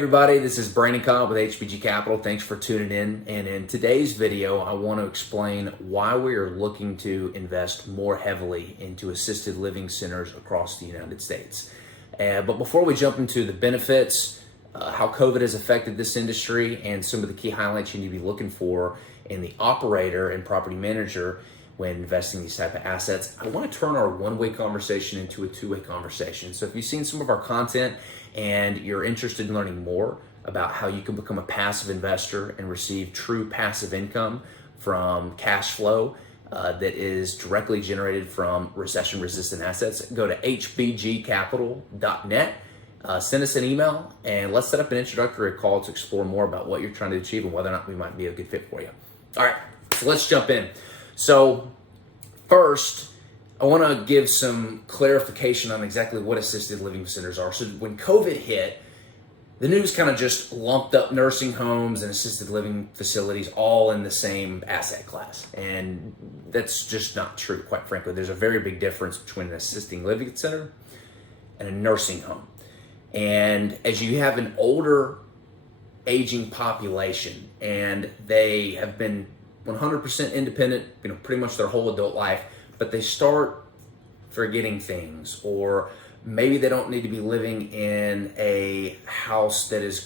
everybody, this is Brandon Cobb with HBG Capital. Thanks for tuning in. And in today's video, I want to explain why we are looking to invest more heavily into assisted living centers across the United States. But before we jump into the benefits, how COVID has affected this industry, and some of the key highlights you need to be looking for in the operator and property manager when investing these type of assets, I want to turn our one-way conversation into a two-way conversation. So if you've seen some of our content and you're interested in learning more about how you can become a passive investor and receive true passive income from cash flow that is directly generated from recession-resistant assets, go to hbgcapital.net. Send us an email and let's set up an introductory call to explore more about what you're trying to achieve and whether or not we might be a good fit for you. All right, so let's jump in. So first, I want to give some clarification on exactly what assisted living centers are. So when COVID hit, the news kind of just lumped up nursing homes and assisted living facilities all in the same asset class. And that's just not true, quite frankly. There's a very big difference between an assisted living center and a nursing home. And as you have an older aging population and they have been 100% independent, pretty much their whole adult life, but they start forgetting things, or maybe they don't need to be living in a house that has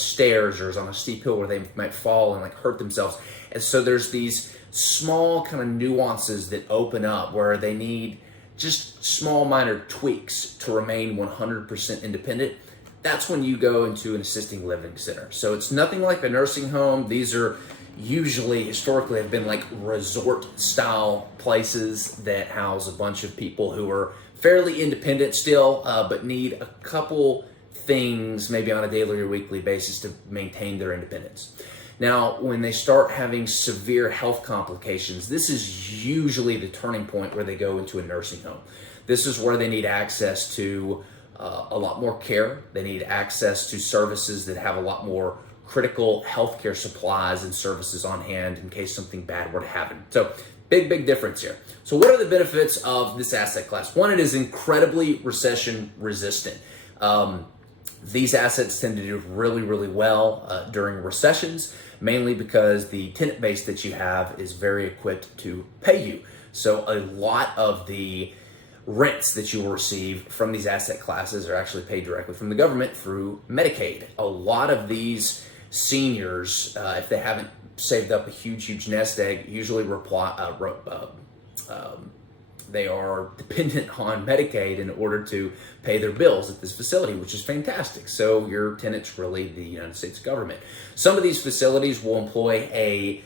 stairs or is on a steep hill where they might fall and hurt themselves. And so there's these small kind of nuances that open up where they need just small minor tweaks to remain 100% independent. That's when you go into an assisted living center. So it's nothing like a nursing home. These are usually historically have been like resort style places that house a bunch of people who are fairly independent still, but need a couple things maybe on a daily or weekly basis to maintain their independence. Now, when they start having severe health complications, this is usually the turning point where they go into a nursing home. This is where they need access to a lot more care. They need access to services that have a lot more critical healthcare supplies and services on hand in case something bad were to happen. So big difference here. So what are the benefits of this asset class? One, it is incredibly recession resistant. These assets tend to do really well during recessions, mainly because the tenant base that you have is very equipped to pay you. So a lot of the rents that you will receive from these asset classes are actually paid directly from the government through Medicaid. A lot of these seniors, if they haven't saved up a huge nest egg, usually they are dependent on Medicaid in order to pay their bills at this facility, which is fantastic. So your tenant's really the United States government. Some of these facilities will employ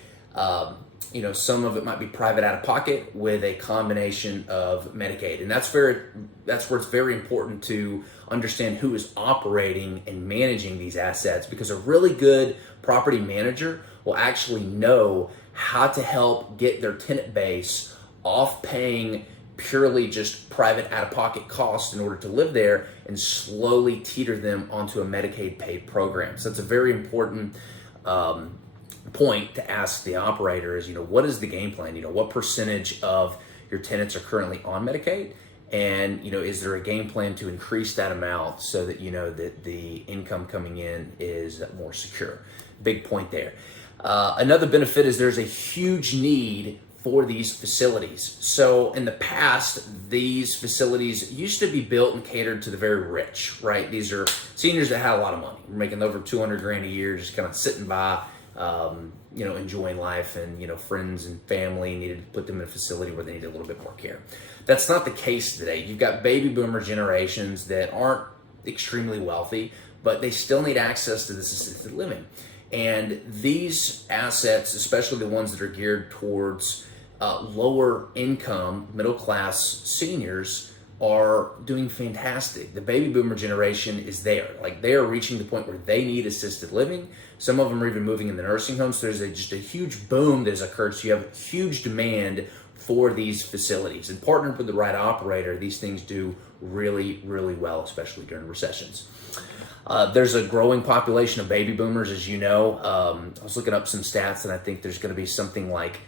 some of it might be private out of pocket with a combination of Medicaid. And that's where it's very important to understand who is operating and managing these assets, because a really good property manager will actually know how to help get their tenant base off paying purely just private out-of-pocket costs in order to live there and slowly teeter them onto a Medicaid paid program. So it's a very important point to ask the operator is, what is the game plan? What percentage of your tenants are currently on Medicaid? And, is there a game plan to increase that amount so that that the income coming in is more secure? Big point there. Another benefit is there's a huge need for these facilities. So in the past, these facilities used to be built and catered to the very rich, right? These are seniors that had a lot of money, making over 200 grand a year, just kind of sitting by, enjoying life, and, friends and family needed to put them in a facility where they needed a little bit more care. That's not the case today. You've got baby boomer generations that aren't extremely wealthy, but they still need access to this assisted living. And these assets, especially the ones that are geared towards lower income, middle class seniors, are doing fantastic. The baby boomer generation is there. They are reaching the point where they need assisted living. Some of them are even moving in the nursing homes. So there's just a huge boom that has occurred. So you have huge demand for these facilities. And partnered with the right operator, these things do really well, especially during recessions. There's a growing population of baby boomers, as you know. I was looking up some stats, and I think there's going to be something like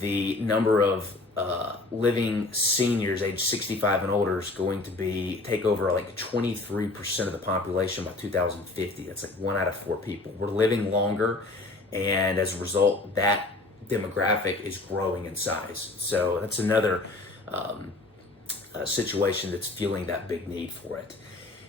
the number of living seniors age 65 and older is going to take over like 23% of the population by 2050. That's like 1 out of 4 people. We're living longer, and as a result, that demographic is growing in size. So that's another situation that's fueling that big need for it.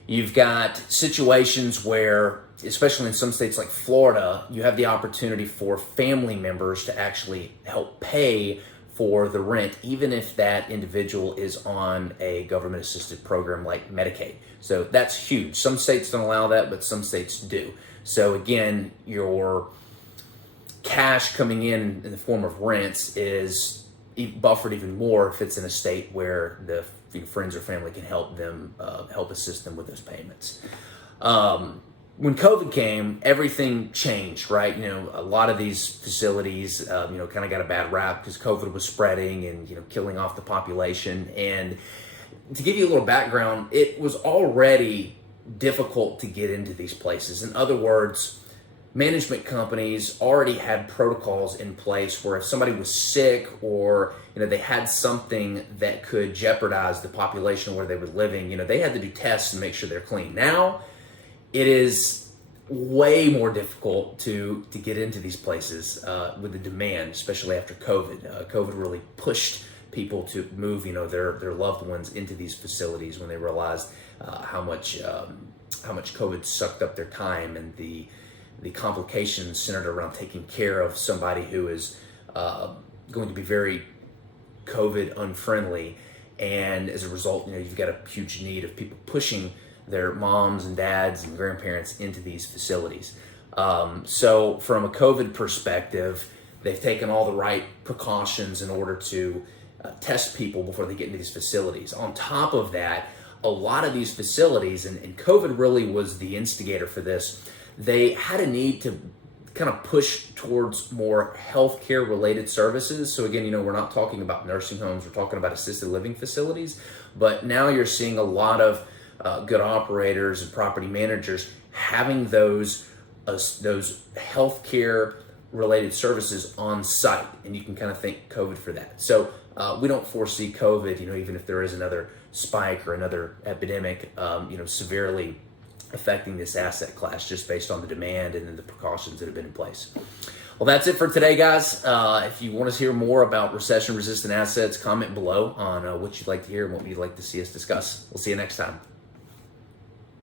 You've got situations where, especially in some states like Florida, you have the opportunity for family members to actually help pay for the rent, even if that individual is on a government-assisted program like Medicaid. So that's huge. Some states don't allow that, but some states do. So again, your cash coming in the form of rents is buffered even more if it's in a state where the friends or family can help assist them with those payments. When COVID came, everything changed, right? A lot of these facilities, kind of got a bad rap because COVID was spreading and, killing off the population. And to give you a little background, it was already difficult to get into these places. In other words, management companies already had protocols in place where if somebody was sick or they had something that could jeopardize the population where they were living, they had to do tests and make sure they're clean. Now it is way more difficult to get into these places with the demand, especially after COVID. COVID really pushed people to move their loved ones into these facilities when they realized how much COVID sucked up their time, and the complications centered around taking care of somebody who is going to be very COVID unfriendly. And as a result, you've got a huge need of people pushing their moms and dads and grandparents into these facilities. So from a COVID perspective, they've taken all the right precautions in order to test people before they get into these facilities. On top of that, a lot of these facilities, and COVID really was the instigator for this, they had a need to kind of push towards more healthcare related services. So again, we're not talking about nursing homes, we're talking about assisted living facilities, but now you're seeing a lot of good operators and property managers having those healthcare related services on site, and you can kind of thank COVID for that. So we don't foresee COVID, even if there is another spike or another epidemic, severely affecting this asset class just based on the demand and then the precautions that have been in place. Well, that's it for today, guys. If you want to hear more about recession-resistant assets, comment below on what you'd like to hear and what you'd like to see us discuss. We'll see you next time.